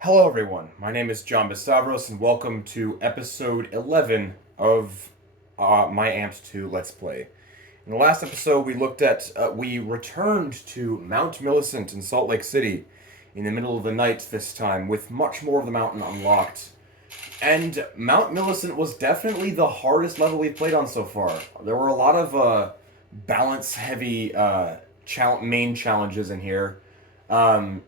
Hello, everyone. My name is John Bastavros, and welcome to episode 11 of my Amped 2 Let's Play. In the last episode, we returned to Mount Millicent in Salt Lake City in the middle of the night this time, with much more of the mountain unlocked. And Mount Millicent was definitely the hardest level we've played on so far. There were a lot of balance heavy main challenges in here. Um,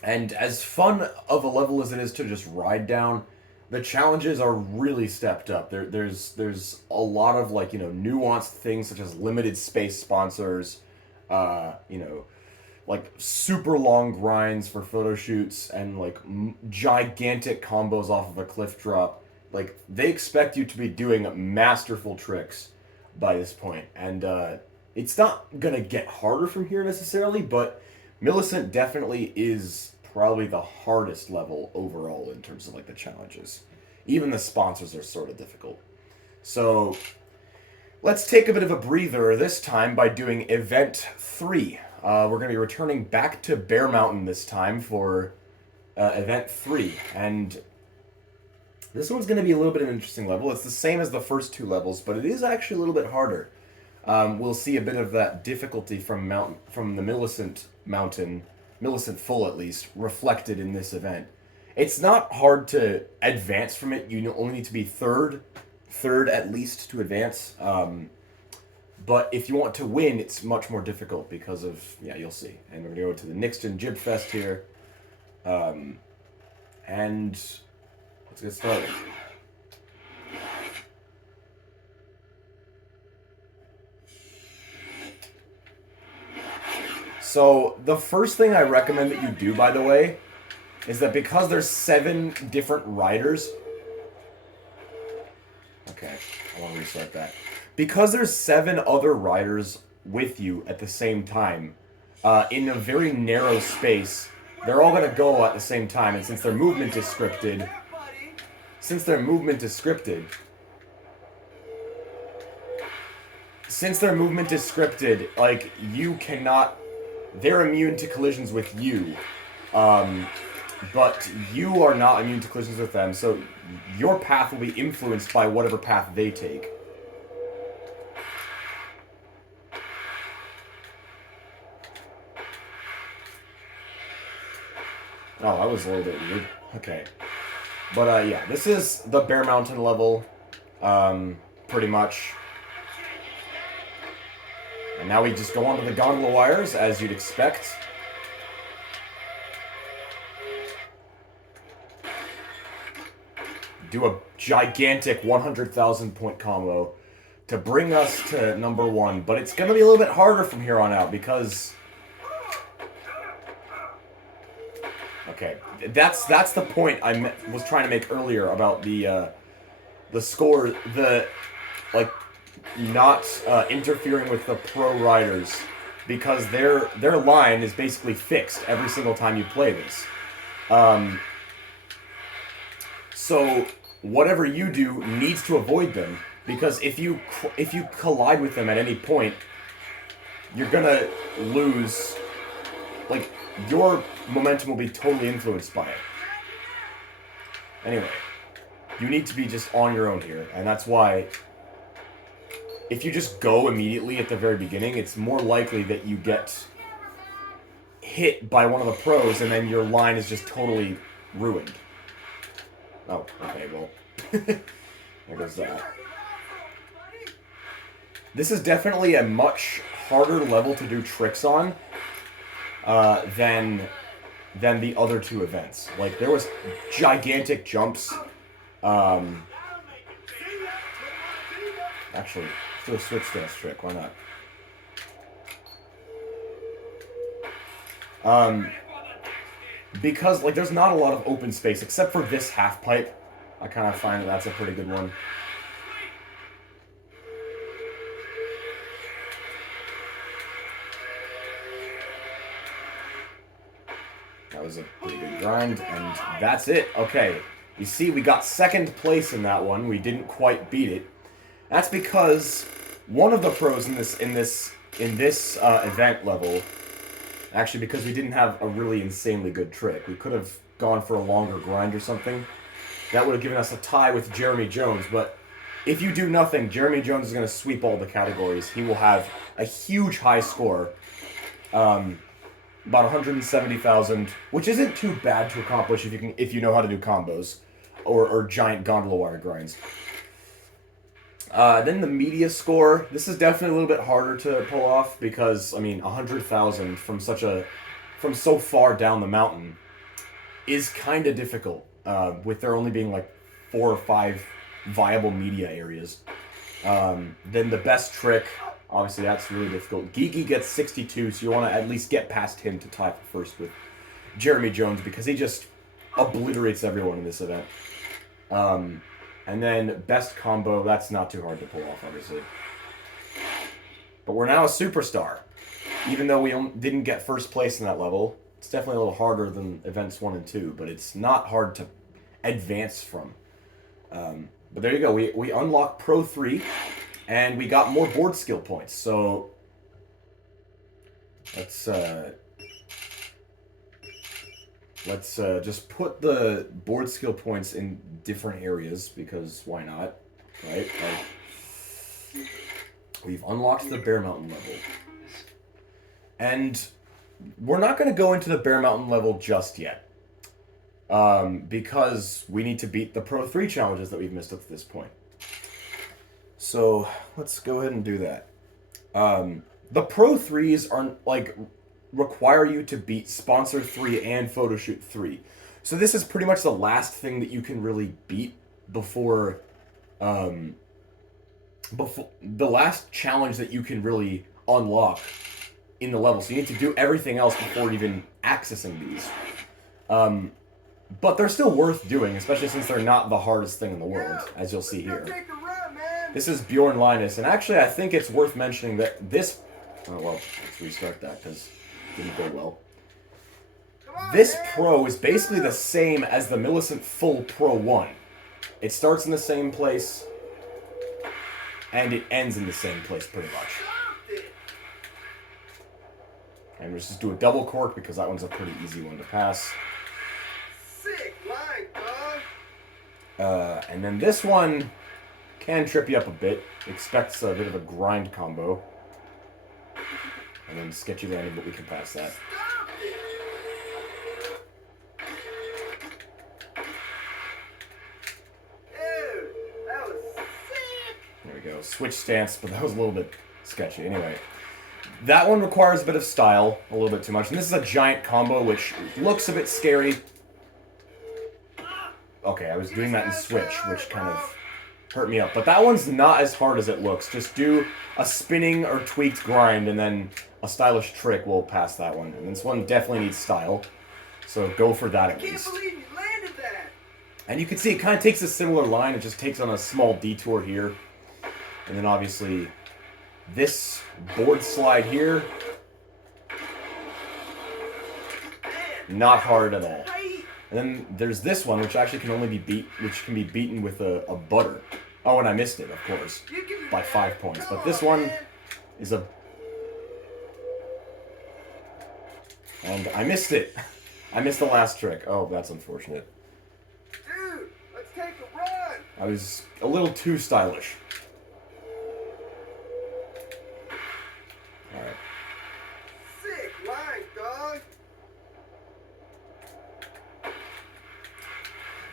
and as fun of a level as it is to just ride down, the challenges are really stepped up. There's a lot of nuanced things such as limited space sponsors, uh, you know, like super long grinds for photo shoots and gigantic combos off of a cliff drop. Like they expect you to be doing masterful tricks by this point, and it's not gonna get harder from here necessarily, but Millicent definitely is probably the hardest level overall in terms of the challenges. Even the sponsors are sort of difficult. So let's take a bit of a breather this time by doing Event 3. We're going to be returning back to Bear Mountain this time for Event 3. And this one's going to be a little bit of an interesting level. It's the same as the first two levels, but it is actually a little bit harder. We'll see a bit of that difficulty from the Millicent Mountain, Millicent Full at least, reflected in this event. It's not hard to advance from it. You only need to be third at least to advance. But if you want to win, it's much more difficult because of, yeah, you'll see. And we're going to go to the Nixton Jib Fest here. And let's get started. So the first thing I recommend that you do, by the way, is that because there's 7 different riders. Okay, I want to restart that. Because there's 7 other riders with you at the same time, in a very narrow space, they're all gonna go at the same time, and since their movement is scripted, since their movement is scripted, like you cannot, they're immune to collisions with you. But you are not immune to collisions with them, so your path will be influenced by whatever path they take. Oh, that was a little bit weird. Okay. But, yeah, this is the Bear Mountain level, pretty much. And now we just go onto the gondola wires, as you'd expect. Do a gigantic 100,000 point combo to bring us to number 1. But it's going to be a little bit harder from here on out because... Okay, that's the point I was trying to make earlier about the score, not interfering with the pro riders, because their line is basically fixed every single time you play this. So whatever you do needs to avoid them, because if you collide with them at any point, you're gonna lose. Like, your momentum will be totally influenced by it. Anyway, you need to be just on your own here, and that's why if you just go immediately at the very beginning, it's more likely that you get hit by one of the pros and then your line is just totally ruined. Oh, okay, well, there goes that. This is definitely a much harder level to do tricks on than the other two events. Like, there was gigantic jumps. Actually, let's do a switch stance trick. Why not? Because, like, there's not a lot of open space, except for this half pipe. I kind of find that that's a pretty good one. That was a pretty good grind, and that's it. Okay, you see, we got second place in that one. We didn't quite beat it. That's because one of the pros in this event level Actually, because we didn't have a really insanely good trick. We could have gone for a longer grind or something. That would have given us a tie with Jeremy Jones, but if you do nothing, Jeremy Jones is going to sweep all the categories. He will have a huge high score, about 170,000, which isn't too bad to accomplish if you know how to do combos or giant gondola wire grinds. Then the media score. This is definitely a little bit harder to pull off because 100,000 from so far down the mountain is kind of difficult. With there only being like 4 or 5 viable media areas. Then the best trick, obviously that's really difficult. Gigi gets 62, so you want to at least get past him to tie for first with Jeremy Jones because he just obliterates everyone in this event. And then best combo, that's not too hard to pull off, obviously. But we're now a superstar. Even though we didn't get first place in that level, it's definitely a little harder than events 1 and 2, but it's not hard to advance from. But there you go. We unlocked Pro 3, and we got more board skill points. So let's just put the board skill points in different areas because why not, right? We've unlocked the Bear Mountain level, and we're not going to go into the Bear Mountain level just yet. Because we need to beat the Pro 3 challenges that we've missed up to this point. So, let's go ahead and do that. The Pro 3s are, require you to beat Sponsor 3 and Photoshoot 3. So this is pretty much the last thing that you can really beat before the last challenge that you can really unlock in the level. So you need to do everything else before even accessing these. But they're still worth doing, especially since they're not the hardest thing in the world, as you'll see here. This is Bjorn Linus, and actually I think it's worth mentioning that this... Oh, well, let's restart that, because it didn't go well. This Pro is basically the same as the Millicent Full Pro 1. It starts in the same place, and it ends in the same place, pretty much. And let's just do a double cork, because that one's a pretty easy one to pass. And then this one can trip you up a bit. Expects a bit of a grind combo. And then sketchy landing, but we can pass that. There we go. Switch stance, but that was a little bit sketchy. Anyway. That one requires a bit of style, a little bit too much. And this is a giant combo, which looks a bit scary. Okay, I was doing that in Switch, which kind of hurt me up. But that one's not as hard as it looks. Just do a spinning or tweaked grind, and then a stylish trick will pass that one. And this one definitely needs style, so go for that at least. And you can see it kind of takes a similar line. It just takes on a small detour here. And then obviously this board slide here, not hard at all. And then there's this one, which actually can only be beaten with a butter. Oh, and I missed it, of course, by 5 points. But this one is a... And I missed it. I missed the last trick. Oh, that's unfortunate. Dude, let's take a run. I was a little too stylish. Alright. Sick line, dog.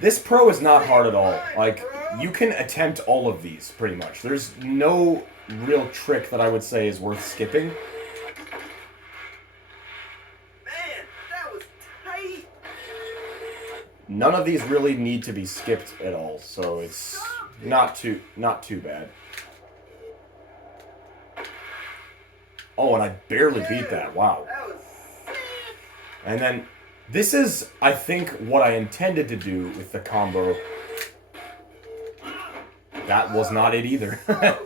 This Pro is not hard at all. Like, you can attempt all of these, pretty much. There's no real trick that I would say is worth skipping. Man, that was tight. None of these really need to be skipped at all, so it's not too bad. Oh, and I barely beat that. Wow. That was sick. And then this is, I think, what I intended to do with the combo. That was not it either. So close.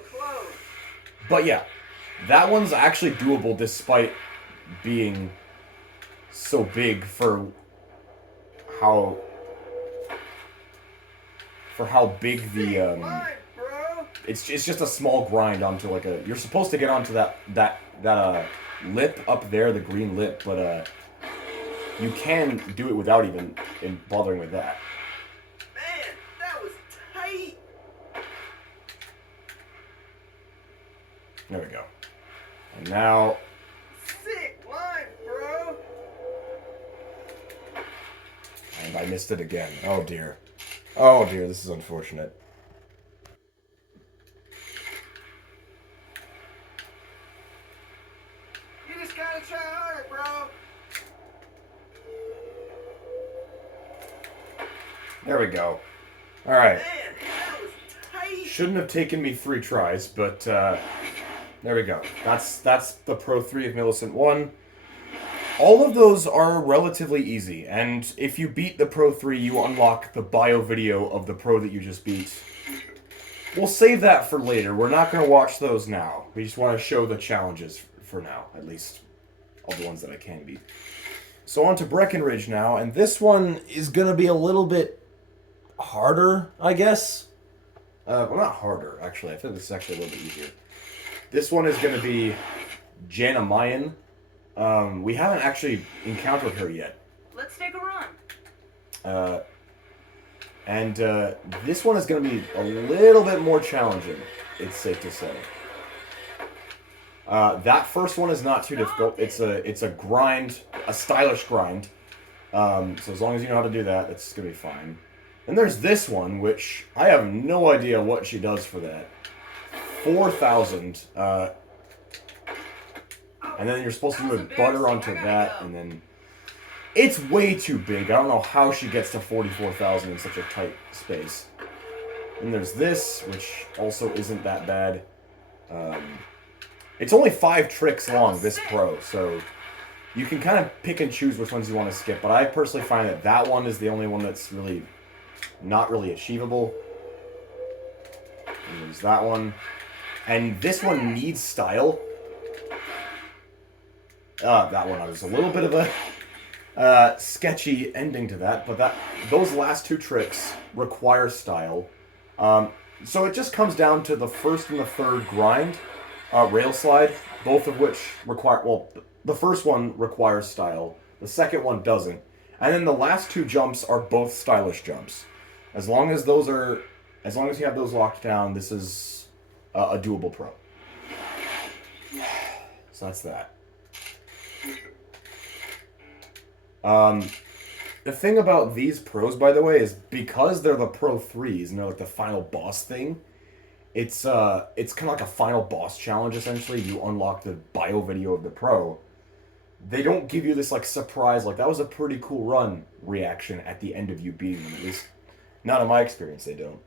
But yeah, that one's actually doable despite being so big for how big the Sick line, bro. it's just a small grind onto like a... You're supposed to get onto that lip up there, the green lip, but you can do it without even bothering with that. Man, that was tight. There we go. And now, Sick line, bro. and I missed it again. Oh dear. Oh dear, this is unfortunate. You just gotta try harder, bro. There we go. Alright. Man, that was tight. Shouldn't have taken me 3 tries, but there we go. That's the Pro 3 of Millicent 1. All of those are relatively easy, and if you beat the Pro 3, you unlock the bio video of the Pro that you just beat. We'll save that for later. We're not going to watch those now. We just want to show the challenges for now, at least all the ones that I can beat. So on to Breckenridge now, and this one is going to be a little bit harder, I guess. Well, not harder, actually. I think this is actually a little bit easier. This one is going to be Jana Mayan. We haven't actually encountered her yet. Let's take a run. This one is going to be a little bit more challenging, it's safe to say. That first one is not too difficult. It's a grind, a stylish grind. So as long as you know how to do that, it's going to be fine. And there's this one, which I have no idea what she does for that. 4,000. And then you're supposed to do a butter onto that, and then... It's way too big. I don't know how she gets to 44,000 in such a tight space. And there's this, which also isn't that bad. It's only 5 tricks long, this Pro, so... You can kind of pick and choose which ones you want to skip, but I personally find that that one is the only one that's really... not really achievable. And there's that one. And this one needs style. That one was a little bit of a sketchy ending to that, but those last 2 tricks require style. So it just comes down to the first and the third grind, rail slide, both of which require, well, the first one requires style, the second one doesn't. And then the last 2 jumps are both stylish jumps. As long as you have those locked down, this is a doable Pro. So that's that. The thing about these Pros, by the way, is because they're the Pro 3s and they're like the final boss thing, it's kind of like a final boss challenge, essentially. You unlock the bio video of the Pro. They don't give you this like surprise, like that was a pretty cool run reaction at the end of you beating them. At least, not in my experience, they don't.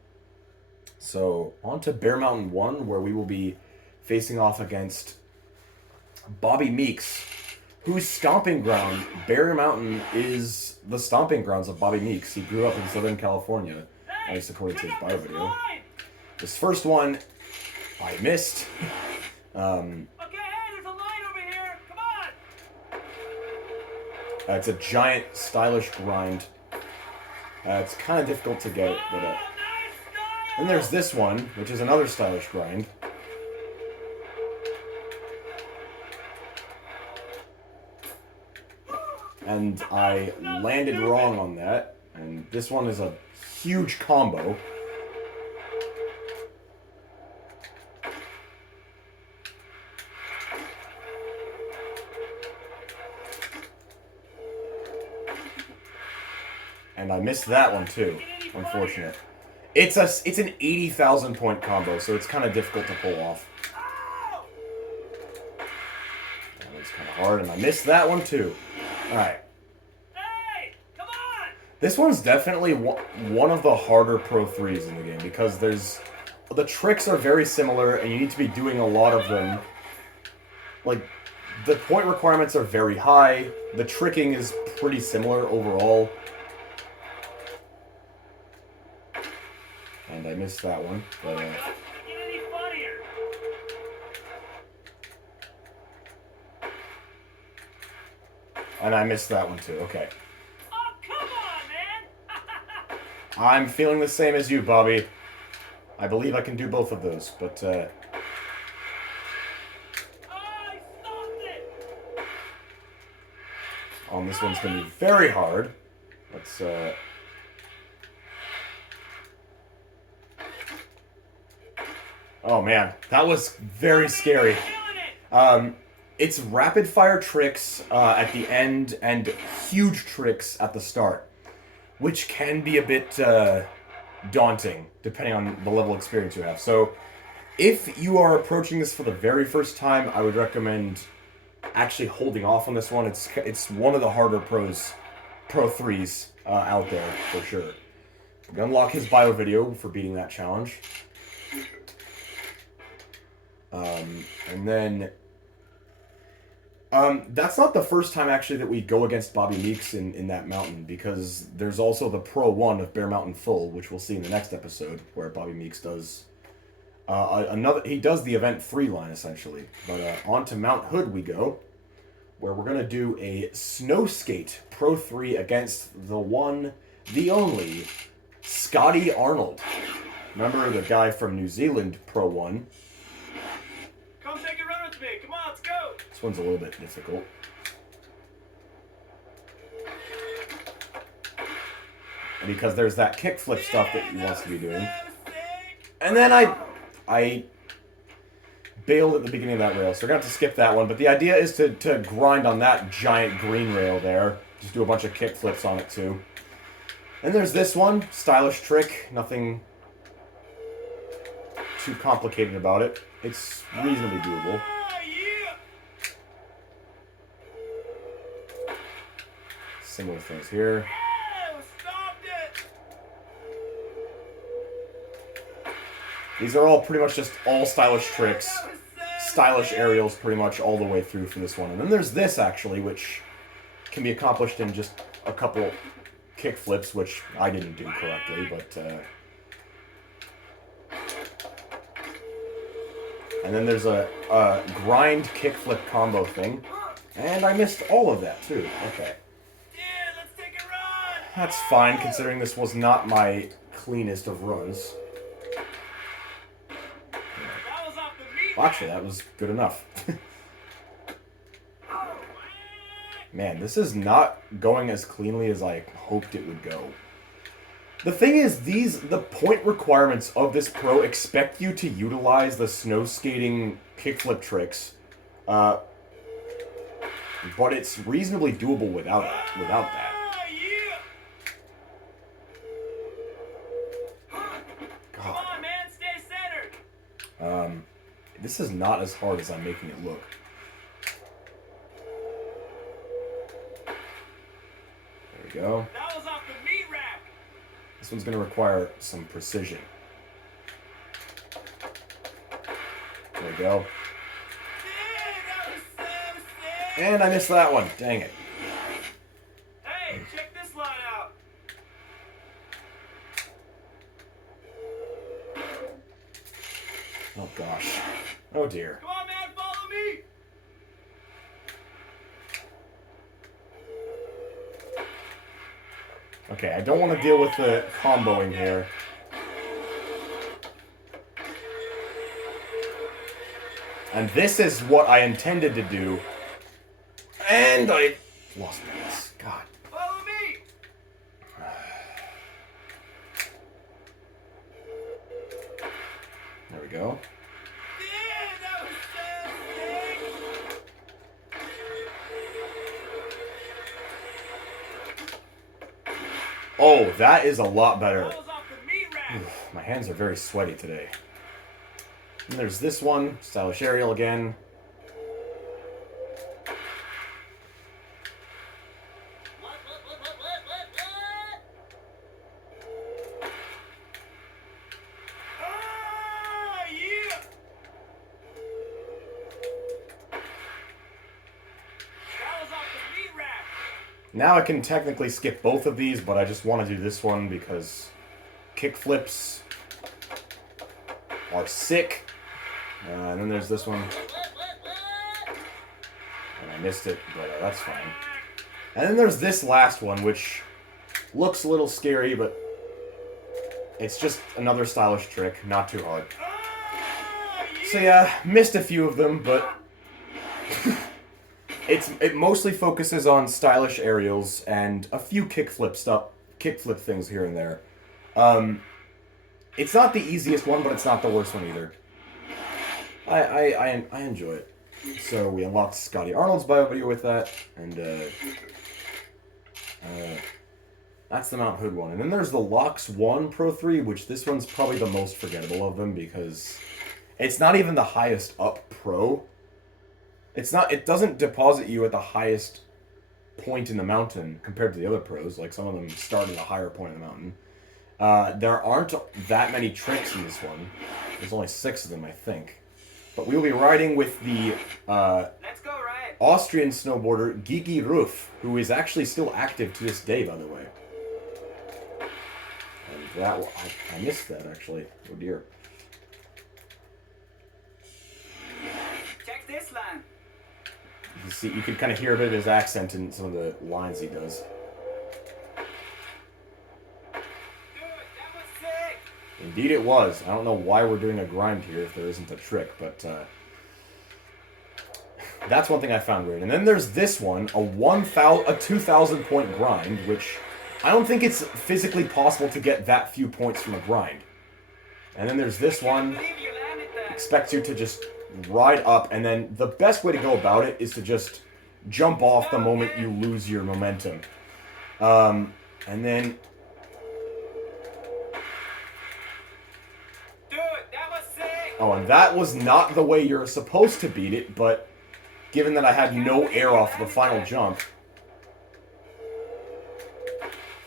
So, on to Bear Mountain 1, where we will be facing off against Bobby Meeks, whose stomping ground, Bear Mountain, is the stomping grounds of Bobby Meeks. He grew up in Southern California, at least according to his bio video. This first one, I missed. Okay, hey, there's a line over here. Come on. It's a giant, stylish grind. It's kind of difficult to get it, but... Nice Then there's this one, which is another stylish grind. And I landed wrong on that. And this one is a huge combo. And I missed that one too. Unfortunate. It's an 80,000 point combo, so it's kind of difficult to pull off. That was kind of hard, and I missed that one too. Alright. Hey, come on. This one's definitely one of the harder Pro 3s in the game, because the tricks are very similar, and you need to be doing a lot of them. Like, the point requirements are very high, the tricking is pretty similar overall. And I missed that one, but Get any funnier. and I missed that one too. Okay. Oh, come on, man. I'm feeling the same as you, Bobby. I believe I can do both of those, but I stopped it. on this one's going to be very hard. Let's, Oh man, that was very scary. It's rapid fire tricks at the end and huge tricks at the start, which can be a bit daunting depending on the level of experience you have. So if you are approaching this for the very first time, I would recommend actually holding off on this one. It's one of the harder Pro 3s out there for sure. We unlock his bio video for beating that challenge. And then that's not the first time actually that we go against Bobby Meeks in that mountain, because there's also the Pro 1 of Bear Mountain Full, which we'll see in the next episode, where Bobby Meeks does he does the event 3 line essentially. But on to Mount Hood we go, where we're gonna do a snow skate Pro 3 against the one, the only Scotty Arnold. Remember the guy from New Zealand Pro 1? Come take a run with me. Come on, let's go. This one's a little bit difficult. Because there's that kickflip stuff that he wants to be doing. And then I bailed at the beginning of that rail, so we're going to have to skip that one. But the idea is to grind on that giant green rail there. Just do a bunch of kickflips on it too. And there's this one, stylish trick. Nothing too complicated about it. It's reasonably doable. Similar things here. These are all pretty much just all stylish tricks. Stylish aerials pretty much all the way through for this one. And then there's this actually, which can be accomplished in just a couple kick flips, which I didn't do correctly, but and then there's a grind kickflip combo thing. And I missed all of that too. Okay. That's fine, considering this was not my cleanest of runs. Well, actually, that was good enough. Man, this is not going as cleanly as I hoped it would go. The thing is, the point requirements of this Pro expect you to utilize the snow skating kickflip tricks, but it's reasonably doable without that. Come on, man, stay centered. This is not as hard as I'm making it look. There we go. That was off the meat rack. This one's going to require some precision. There we go. That was so sick. And I missed that one. Dang it. Hey, check this line out. Oh, gosh. Oh, dear. Come on, man, follow me. Okay, I don't want to deal with the comboing here. And this is what I intended to do. And I lost my place. God. Follow me. There we go. That was so sick. Oh, that is a lot better. That was off the meat rack. My hands are very sweaty today. And there's this one, stylish aerial again. Ah, yeah. That was off the meat rack. Now I can technically skip both of these, but I just want to do this one because kickflips are sick. And then there's this one. And I missed it, but that's fine. And then there's this last one, which looks a little scary, but it's just another stylish trick, not too hard. Ah, So yeah, missed a few of them, but it mostly focuses on stylish aerials and a few kickflip things here and there. It's not the easiest one, but it's not the worst one either. I enjoy it. So we unlocked Scotty Arnold's bio video with that, and that's the Mount Hood one. And then there's the Lox 1 Pro 3, which this one's probably the most forgettable of them because it's not even the highest up pro. It doesn't deposit you at the highest point in the mountain compared to the other pros. Like some of them start at a higher point in the mountain. There aren't that many tricks in this one. There's only 6 of them, I think. But we will be riding with the Let's go, Ryan. Austrian snowboarder Gigi Ruf, who is actually still active to this day, by the way. And that I missed that actually. Oh dear. Check this line. You can kind of hear a bit of his accent in some of the lines he does. Dude, that was sick. Indeed it was. I don't know why we're doing a grind here if there isn't a trick, but that's one thing I found weird. And then there's this one, a 2,000 point grind, which I don't think it's physically possible to get that few points from a grind. And then there's this one, Believe you landed that. expects you to just ride up, and then the best way to go about it is to just jump off the moment you lose your momentum. And then Dude, that was sick. oh, and that was not the way you're supposed to beat it, but given that I had no air off the final jump.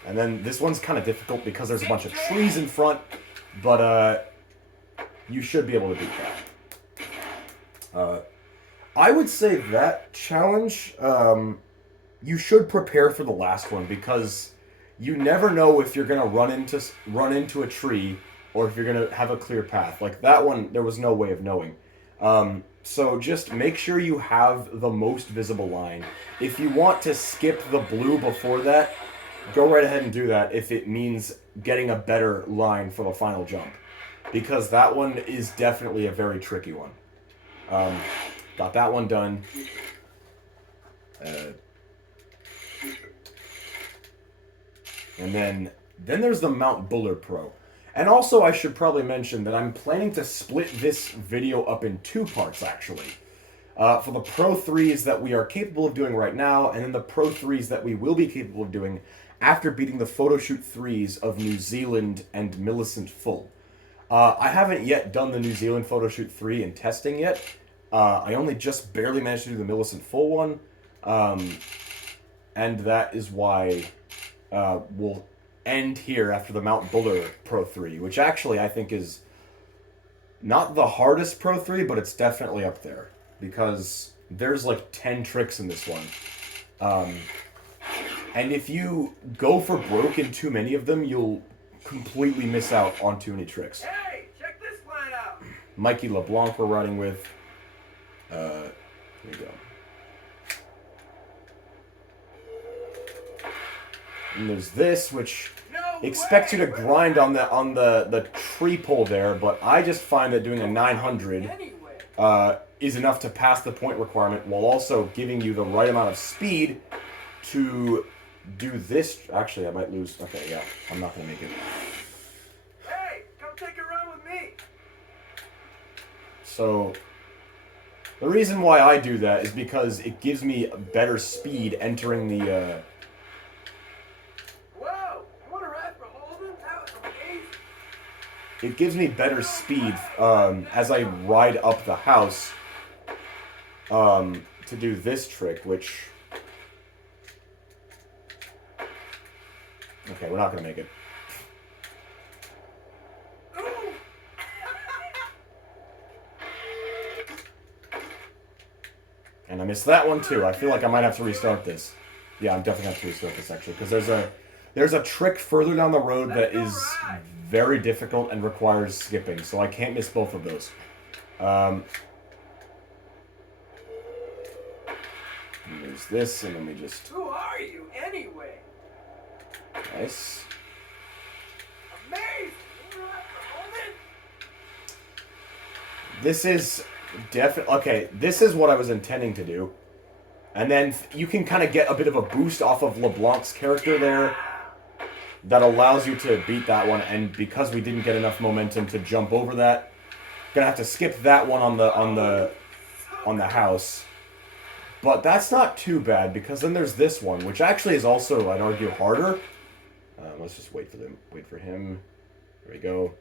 And then this one's kind of difficult because there's a bunch of trees in front, but you should be able to beat that. I would say that challenge, you should prepare for the last one because you never know if you're gonna run into a tree or if you're gonna have a clear path. Like that one, there was no way of knowing. So just make sure you have the most visible line. If you want to skip the blue before that, go right ahead and do that if it means getting a better line for the final jump. Because that one is definitely a very tricky one. Got that one done. And then there's the Mount Bullard Pro. And also I should probably mention that I'm planning to split this video up in 2 parts actually. For the Pro 3s that we are capable of doing right now, and then the Pro 3s that we will be capable of doing after beating the Photoshoot 3s of New Zealand and Millicent Full. I haven't yet done the New Zealand Photoshoot 3 in testing yet. I only just barely managed to do the Millicent Full one. And that is why we'll end here after the Mount Buller Pro 3, which actually I think is not the hardest Pro 3, but it's definitely up there. Because there's like 10 tricks in this one. And if you go for broke in too many of them, you'll completely miss out on too many tricks. Hey, check this line out. Mikey LeBlanc we're riding with. Here we go. And there's this, which No expects you to way. grind on the tree pole there, but I just find that doing a 900 Anyway. is enough to pass the point requirement while also giving you the right amount of speed to do this. Actually, I might lose. Okay, yeah, I'm not going to make it. Hey, come take a run with me. So, the reason why I do that is because it gives me better speed entering the, Whoa, you want to ride for Holden? That was amazing. it gives me better speed as I ride up the house to do this trick, which... Okay, we're not going to make it. Ooh. And I missed that one too. I feel like I might have to restart this. Yeah, I'm definitely going to have to restart this actually, because there's a trick further down the road that is very difficult and requires skipping, so I can't miss both of those. And there's this, and then we just... Who are you anyway? Nice. Amazing. You want to ride for Holden? This is definitely... Okay, this is what I was intending to do. And then you can kind of get a bit of a boost off of LeBlanc's character there that allows you to beat that one. And because we didn't get enough momentum to jump over that, gonna have to skip that one on the house. But that's not too bad, because then there's this one, which actually is also, I'd argue, harder. Let's just wait for him. There we go.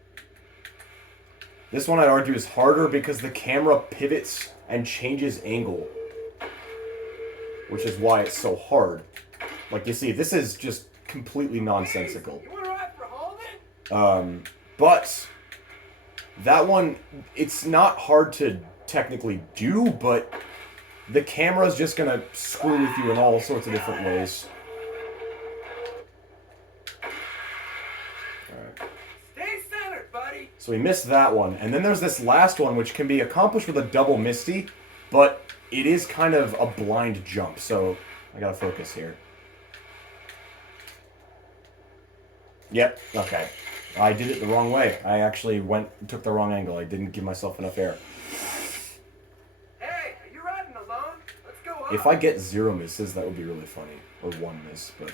This one, I'd argue, is harder because the camera pivots and changes angle, which is why it's so hard. Like, you see, this is just completely nonsensical. You want to ride for Holden? But that one, it's not hard to technically do, but the camera's just gonna screw with you in all sorts of different ways. Alright. Stay centered, buddy. So we missed that one. And then there's this last one, which can be accomplished with a double Misty, but it is kind of a blind jump, so I gotta focus here. Yep, okay. I did it the wrong way. I actually took the wrong angle. I didn't give myself enough air. Hey, are you riding alone? Let's go up. If I get 0 misses, that would be really funny. Or 1 miss, but...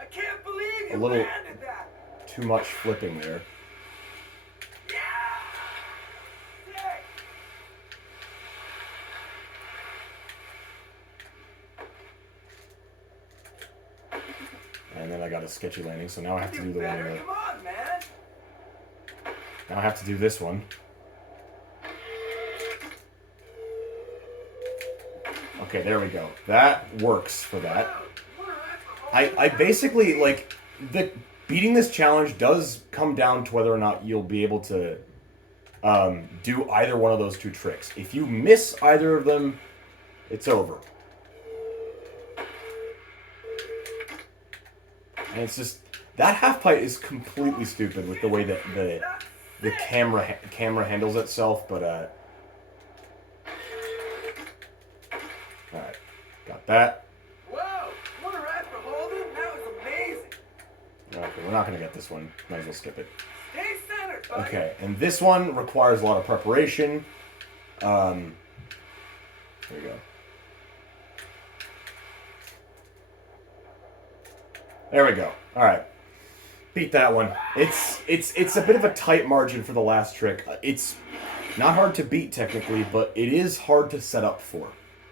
I can't believe you A little landed that. too much flipping there. Yeah. Sick. And then I got a sketchy landing, so now I have to do the one better. that... Come on, man. Now I have to do this one. Okay, there we go. That works for that. You wanna ride for Holden? I basically, like, beating this challenge does come down to whether or not you'll be able to do either one of those two tricks. If you miss either of them, it's over. And it's just, that half pipe is completely stupid with the way that the camera handles itself, but alright, got that. Whoa! You wanna ride for Holden? That was amazing. Okay, we're not gonna get this one. Might as well skip it. Stay centered, buddy. Okay, and this one requires a lot of preparation. Here we go. There we go. All right, beat that one. It's a bit of a tight margin for the last trick. It's not hard to beat technically, but it is hard to set up for.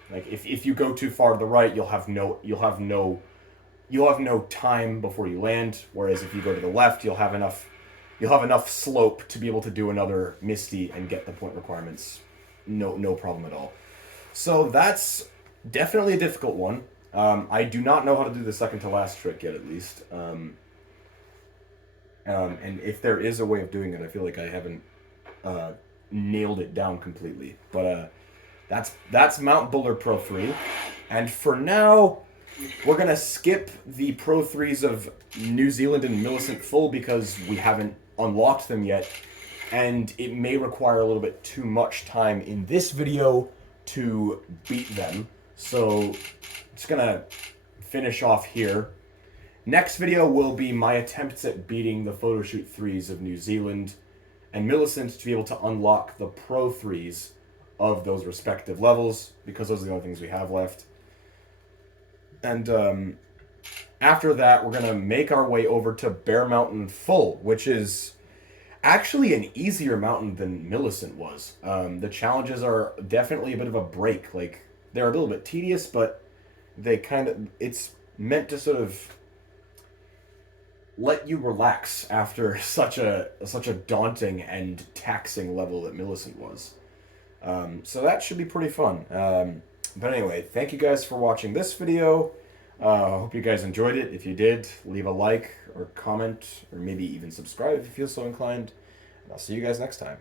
Like if you go too far to the right, you'll have no time before you land. Whereas if you go to the left, you'll have enough slope to be able to do another Misty and get the point requirements. No problem at all. So that's definitely a difficult one. I do not know how to do the second to last trick yet, at least. And if there is a way of doing it, I feel like I haven't nailed it down completely. But that's Mount Bullard Pro 3. And for now, we're going to skip the Pro 3s of New Zealand and Millicent full because we haven't unlocked them yet. And it may require a little bit too much time in this video to beat them. So just gonna finish off here. Next video will be my attempts at beating the Photoshoot 3s of New Zealand and Millicent to be able to unlock the Pro 3s of those respective levels, because those are the only things we have left. And after that, we're gonna make our way over to Bear Mountain Full, which is actually an easier mountain than Millicent was. The challenges are definitely a bit of a break. Like, they're a little bit tedious, but it's meant to sort of let you relax after such a daunting and taxing level that Millicent was. So that should be pretty fun. But anyway, thank you guys for watching this video. Hope you guys enjoyed it. If you did, leave a like or comment, or maybe even subscribe if you feel so inclined. And I'll see you guys next time.